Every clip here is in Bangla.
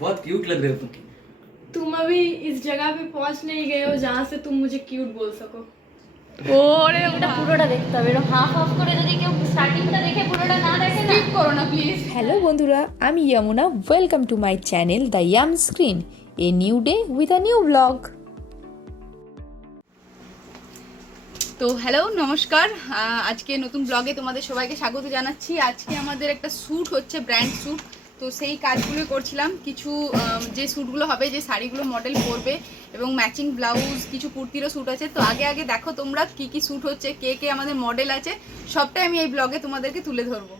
बहुत क्यूट लग रहे हो तुम। तुम अभी इस जगह पे पहुंच नहीं गए हो जहाँ से तुम मुझे क्यूट बोल सको। ওরে ওটা পুরোটা দেখতে হবে, এরকম হাফ হাফ করে যদি কেউ স্টার্টিংটা দেখে পুরোটা না দেখে না। স্কিপ করো না প্লিজ। হ্যালো বন্ধুরা, আমি Jamuna. Welcome to my channel the Yum Screen, a new day with a new blog. তো হ্যালো, নমস্কার। আজকে নতুন ব্লগে তোমাদের সবাইকে স্বাগত জানাচ্ছি। আজকে আমাদের একটা শ্যুট হচ্ছে, ব্র্যান্ড শ্যুট। তো সেই কাজগুলো করছিলাম। কিছু যে শ্যুটগুলো হবে, যে শাড়িগুলো মডেল পরবে এবং ম্যাচিং ব্লাউজ, কিছু কুর্তিরও শ্যুট আছে। তো আগে আগে দেখো তোমরা কি কি শ্যুট হচ্ছে, কে কে আমাদের মডেল আছে, সবটাই আমি এই ব্লগে তোমাদেরকে তুলে ধরবো।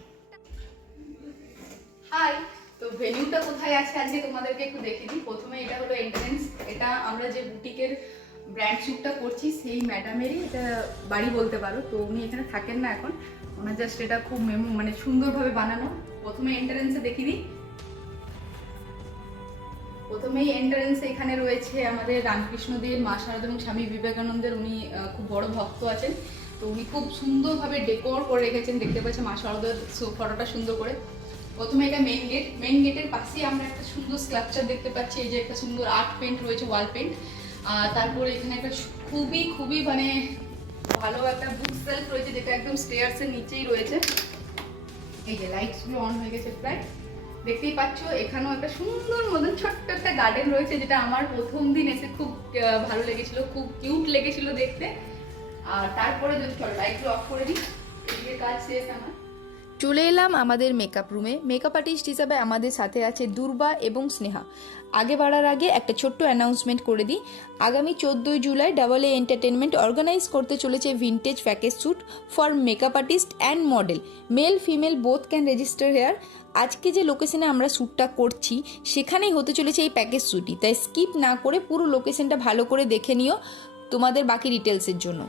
হাই, তো ভেন্যুটা কোথায় আছে আজকে তোমাদেরকে একটু দেখিয়ে দিই। প্রথমে এটা হলো এন্ট্রান্স। এটা আমরা যে বুটিকের ব্র্যান্ড শ্যুটটা করছি সেই ম্যাডামেরই এটা বাড়ি বলতে পারো। তো উনি এখানে থাকেন না এখন, ওনার জাস্ট এটা খুব মানে সুন্দরভাবে বানানো। প্রথমে এন্ট্রান্সে দেখিয়ে দিই। প্রথমেই এন্ট্রান্সে এখানে রয়েছে আমাদের রামকৃষ্ণদেব, মা শারদা এবং স্বামী বিবেকানন্দের উনি খুব বড় ভক্ত আছেন। তো উনি খুব সুন্দরভাবে ডেকোর করে রেখেছেন, দেখতে পাচ্ছেন মা শারদার ফটোটা সুন্দর করে। প্রথমে এটা মেইন গেট। মেইন গেটের পাশেই আমরা একটা সুন্দর স্ট্রাকচার দেখতে পাচ্ছি। এই যে একটা সুন্দর আর্ট পেন্ট রয়েছে, ওয়াল পেন্ট। তারপরে এখানে একটা খুবই খুবই মানে ভালো একটা বুক সেলফ রয়েছে, যেটা একদম স্টেয়ার্সের নিচেই রয়েছে। এই যে লাইটসগুলো অন হয়ে গেছে প্রায়, দেখতেই পাচ্ছ। এখানেও একটা সুন্দর মতন ছোট্ট একটা গার্ডেন রয়েছে, যেটা আমার প্রথম দিন এসে খুব ভালো লেগেছিল, খুব কিউট লেগেছিল দেখতে। আর তারপরে যদি চলো লাইটগুলো অফ করে দিই, এদিকে কাজ শেষ আমার। চলে এলাম আমাদের মেকআপ রুমে। মেকআপ আর্টিস্ট হিসাবে আমাদের সাথে আছে দুর্বা এবং স্নেহা। আগে বাড়ার আগে একটা ছোট্ট অ্যানাউন্সমেন্ট করে দিই। আগামী 14ই July double A entertainment organise করতে চলেছে vintage package shoot for makeup artist and model. Male female both can register here. আজকে যে লোকেশনে আমরা শ্যুটটা করছি সেখানেই হতে চলেছে এই প্যাকেজ শ্যুটই, তাই স্কিপ না করে পুরো লোকেশনটা ভালো করে দেখে নিও তোমাদের বাকি ডিটেলসের জন্য।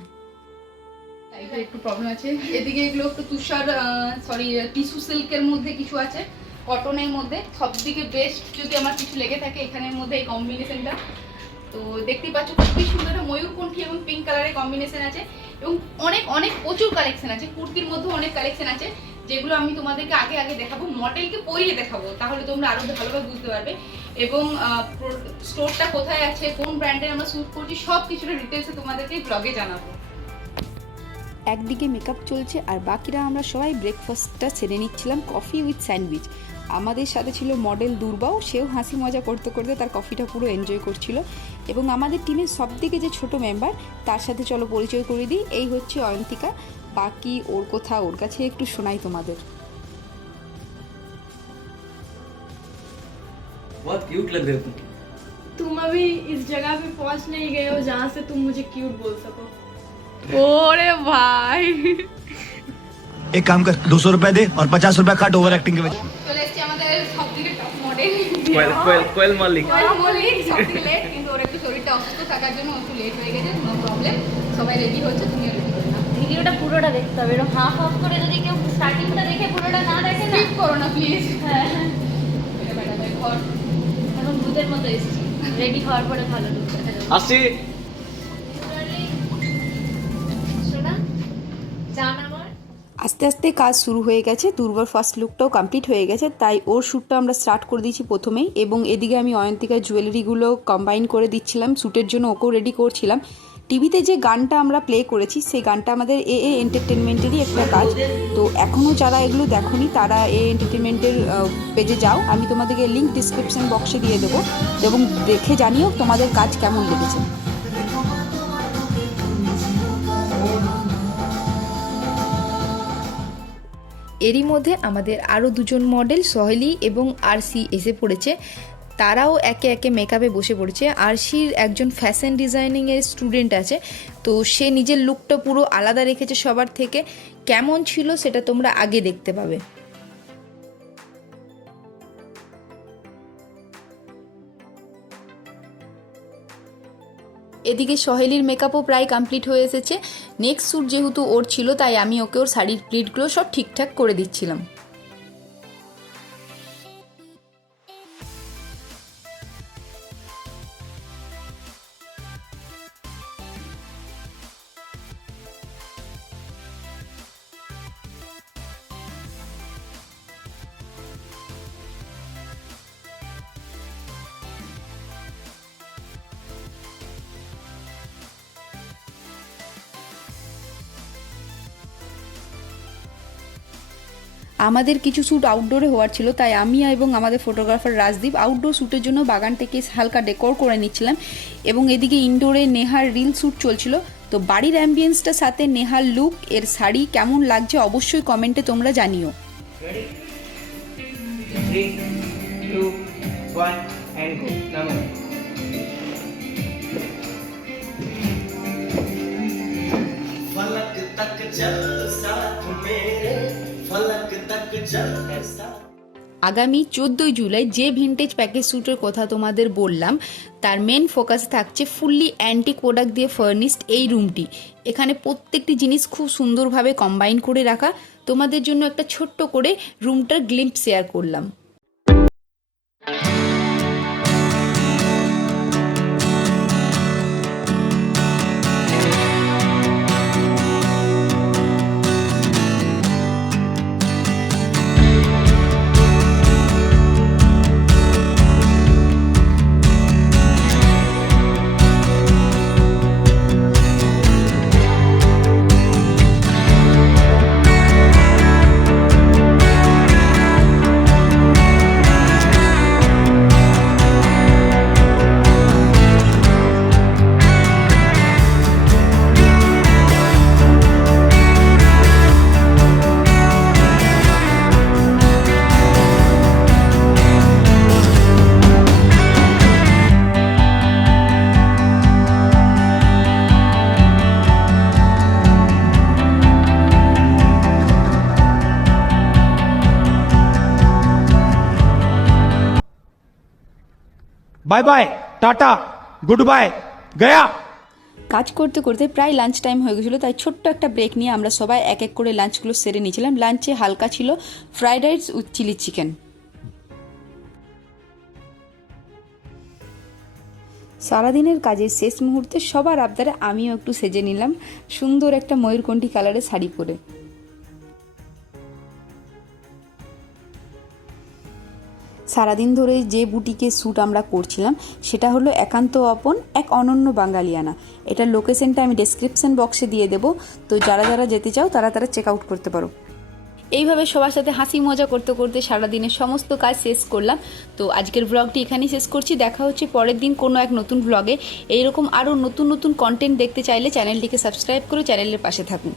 লাইটের একটু প্রবলেম আছে। এদিকে এগুলো একটু তুষার টিস্যু সিল্কের মধ্যে কিছু আছে, কটনের মধ্যে। সব থেকে বেস্ট যদি আমার কিছু লেগে থাকে এখানের মধ্যে এই কম্বিনেশনটা। তো দেখতেই পাচ্ছ খুবই সুন্দর একটা ময়ূরকণ্ঠী এবং পিঙ্ক কালারের কম্বিনেশন আছে। এবং অনেক অনেক প্রচুর কালেকশন আছে, কুর্তির মধ্যে অনেক কালেকশন আছে, যেগুলো আমি তোমাদেরকে আগে আগে দেখাবো, মডেলকে পরিয়ে দেখাবো, তাহলে তোমরা আরো ভালোভাবে বুঝতে পারবে। এবং স্টোরটা কোথায় আছে, কোন ব্র্যান্ডের আমরা শ্যুট করছি, সব কিছুটা ডিটেলসে তোমাদেরকে ব্লগে জানাবো। একদিকে মেকআপ চলছে আর বাকিরা আমরা সবাই ব্রেকফাস্টটা সেরে নিচ্ছিলাম কফি উইথ স্যান্ডউইচ। আমাদের সাথে ছিল মডেল দুর্বাও, সেও হাসি মজা করতে করতে তার কফিটা পুরো এনজয় করছিল। এবং আমাদের টিমের সবথেকে যে ছোট মেম্বার, তার সাথে চলো পরিচয় করে দিই। এই হচ্ছে অয়ন্তিকা। বাকি ওর কথা ওর কাছে একটু শোনাই তোমাদের। बहुत क्यूट लग रहे हो तुम। तुम अभी इस जगह पे पहुंच नहीं गए हो जहाँ से तुम मुझे क्यूट बोल सको। ওরে ভাই, एक काम कर 200 रुपए दे और 50 रुपए काट ओवर एक्टिंग के वजह। চলে এসেছি আমাদের সবথেকে টপ মডেল कोयल कोयल कोयल मलिक। মল্লিক। সবথেকে লেট, কিন্তু ওর একটু শরীরটা অসুস্থ থাকার জন্য একটু লেট হয়ে গেছে। নো প্রবলেম, সবাই রেডি হচ্ছে, তুমিও রেডি করে নাও। ভিডিওটা পুরোটা দেখতে হবে, এরকম হাফ হাফ করে যদি কেউ স্টার্টিংটা দেখে পুরোটা না দেখে না। স্কিপ করো না প্লিজ। হ্যাঁ, ম্যাডামের ঘর এখন ভূতের মতো এসেছি। রেডি হওয়ার পরে ভালো লুক দেখা যাবে। आशी শোনা জান আমার। আস্তে আস্তে কাজ শুরু হয়ে গেছে। দুর্বার ফার্স্ট লুকটাও কমপ্লিট হয়ে গেছে, তাই ওর শ্যুটটা আমরা স্টার্ট করে দিয়েছি প্রথমেই। এবং এদিকে আমি অয়ন্তিকার জুয়েলারিগুলো কম্বাইন করে দিচ্ছিলাম, শ্যুটের জন্য ওকেও রেডি করছিলাম। টিভিতে যে গানটা আমরা প্লে করেছি সেই গানটা আমাদের এ এন্টারটেনমেন্টেরই একটা কাজ। তো এখনও যারা এগুলো দেখোনি তারা এ এন্টারটেনমেন্টের পেজে যাও, আমি তোমাদেরকে লিঙ্ক ডিসক্রিপশন বক্সে দিয়ে দেবো, এবং দেখে জানিও তোমাদের কাজ কেমন লেগেছে। এরই মধ্যে আমাদের আরও দুজন মডেল সহেলি এবং আরসি এসে পড়েছে। তারাও একে একে মেকআপে বসে পড়েছে। আরসির একজন ফ্যাশন ডিজাইনিংয়ের স্টুডেন্ট আছে, তো সে নিজের লুকটা পুরো আলাদা রেখেছে সবার থেকে। কেমন ছিল সেটা তোমরা আগে দেখতে পাবে। এদিকে সহেলির মেকআপও প্রায় কমপ্লিট হয়ে এসেছে। নেক্সট শ্যুট যেহেতু ওর ছিল, তাই আমি ওকে ওর শাড়ির প্লিটগুলো সব ঠিকঠাক করে দিচ্ছিলাম। আমাদের কিছু শ্যুট আউটডোরে হওয়ার ছিল, তাই আমি এবং আমাদের ফটোগ্রাফার রাজদীপ আউটডোর শ্যুটের জন্য বাগানটাকে হালকা ডেকোর করে নিচ্ছিলাম, এবং এদিকে ইনডোরে নেহার রিল শ্যুট চলছিল। তো বাড়ির অ্যাম্বিয়েন্সটার সাথে নেহার লুক, এর শাড়ি কেমন লাগছে অবশ্যই কমেন্টে তোমরা জানিও। Ready? 3, 2, 1 and go. Now. फलक तक चल साथ मेरे फलक तक चल साथ। আগামী 14 জুলাই যে ভিনটেজ প্যাকেজ শ্যুটের কথা তোমাদের বললাম, তার মেন ফোকাস থাকছে ফুললি অ্যান্টিক প্রোডাক্ট দিয়ে ফার্নিশড এই রুমটি। এখানে প্রত্যেকটি জিনিস খুব সুন্দরভাবে কম্বাইন করে রাখা। তোমাদের জন্য একটা ছোট্ট করে রুমটার গ্লিম্পস শেয়ার করলাম। Bye bye tata goodbye गया। কাজ করতে করতে প্রায় লাঞ্চ টাইম হয়ে গেছিলো, তাই ছোট্ট একটা ব্রেক নিয়ে আমরা সবাই এক এক করে লাঞ্চগুলো সেরে নিয়েছিলাম। লাঞ্চে হালকা ছিল fried rice with chilli chicken. সারাদিনের কাজের শেষ মুহূর্তে সবার আবদারে আমিও একটু সেজে নিলাম সুন্দর একটা ময়ূরকণ্ঠী কালারের শাড়ি পরে। সারাদিন ধরে যে বুটিকে শ্যুট আমরা করছিলাম সেটা হলো একান্ত আপন এক অনন্য বাঙালিয়ানা। এটার লোকেশনটা আমি ডেসক্রিপশন বক্সে দিয়ে দেবো, তো যারা যারা যেতে চাও তারা চেক আউট করতে পারো। এইভাবে সবার সাথে হাসি মজা করতে করতে সারাদিনের সমস্ত কাজ শেষ করলাম। তো আজকের ব্লগটি এখানেই শেষ করছি। দেখা হচ্ছে পরের দিন কোনো এক নতুন ব্লগে। এইরকম আরও নতুন নতুন কন্টেন্ট দেখতে চাইলে চ্যানেলটিকে সাবস্ক্রাইব করে চ্যানেলের পাশে থাকুন।